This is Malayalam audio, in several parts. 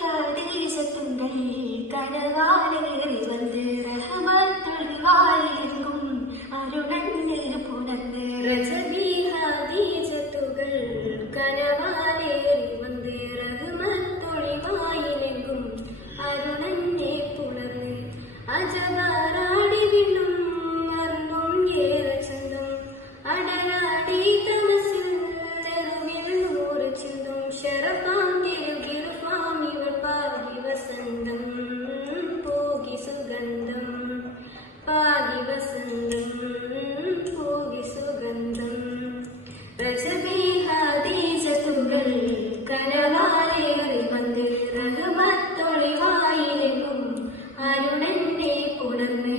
ഖദീജത്തുങ്കൾ കനവാലേറി വന്ന് റഹ്മത്തുൽ അരുണന്നീർ പുണർന്ന് ഖദീജത്തുകൾ കനവാലേറി വന്ന് റഹ്മത്തുൽ അരുണന്നെ പുണർന്ന് അജബാറാടി വീണും മർന്നും ഏറെ ചന്തം അടരാടി തമസിൽ തെരുവിൽ നൂറ് ചിന്തും ശരപാം തിരുകിൽ ഫാമികൾ പാകി വസന്തം പോകി സുഗന്ധം പാകി വസന്തം പോകി സുഗന്ധം ഖദീജത്തുകൾ കനവാലേറി വന്ന് റഹ്മത്തൊളിവായിലെങ്കും അരുണന്റെ പുണർന്ന്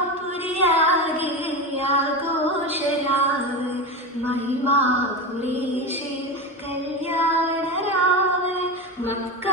മക്കാപുരിയാകെ ആഘോഷരാവ് മഹിമാ ഖുറൈശിൽ കല്യാണരാവ് മക്ക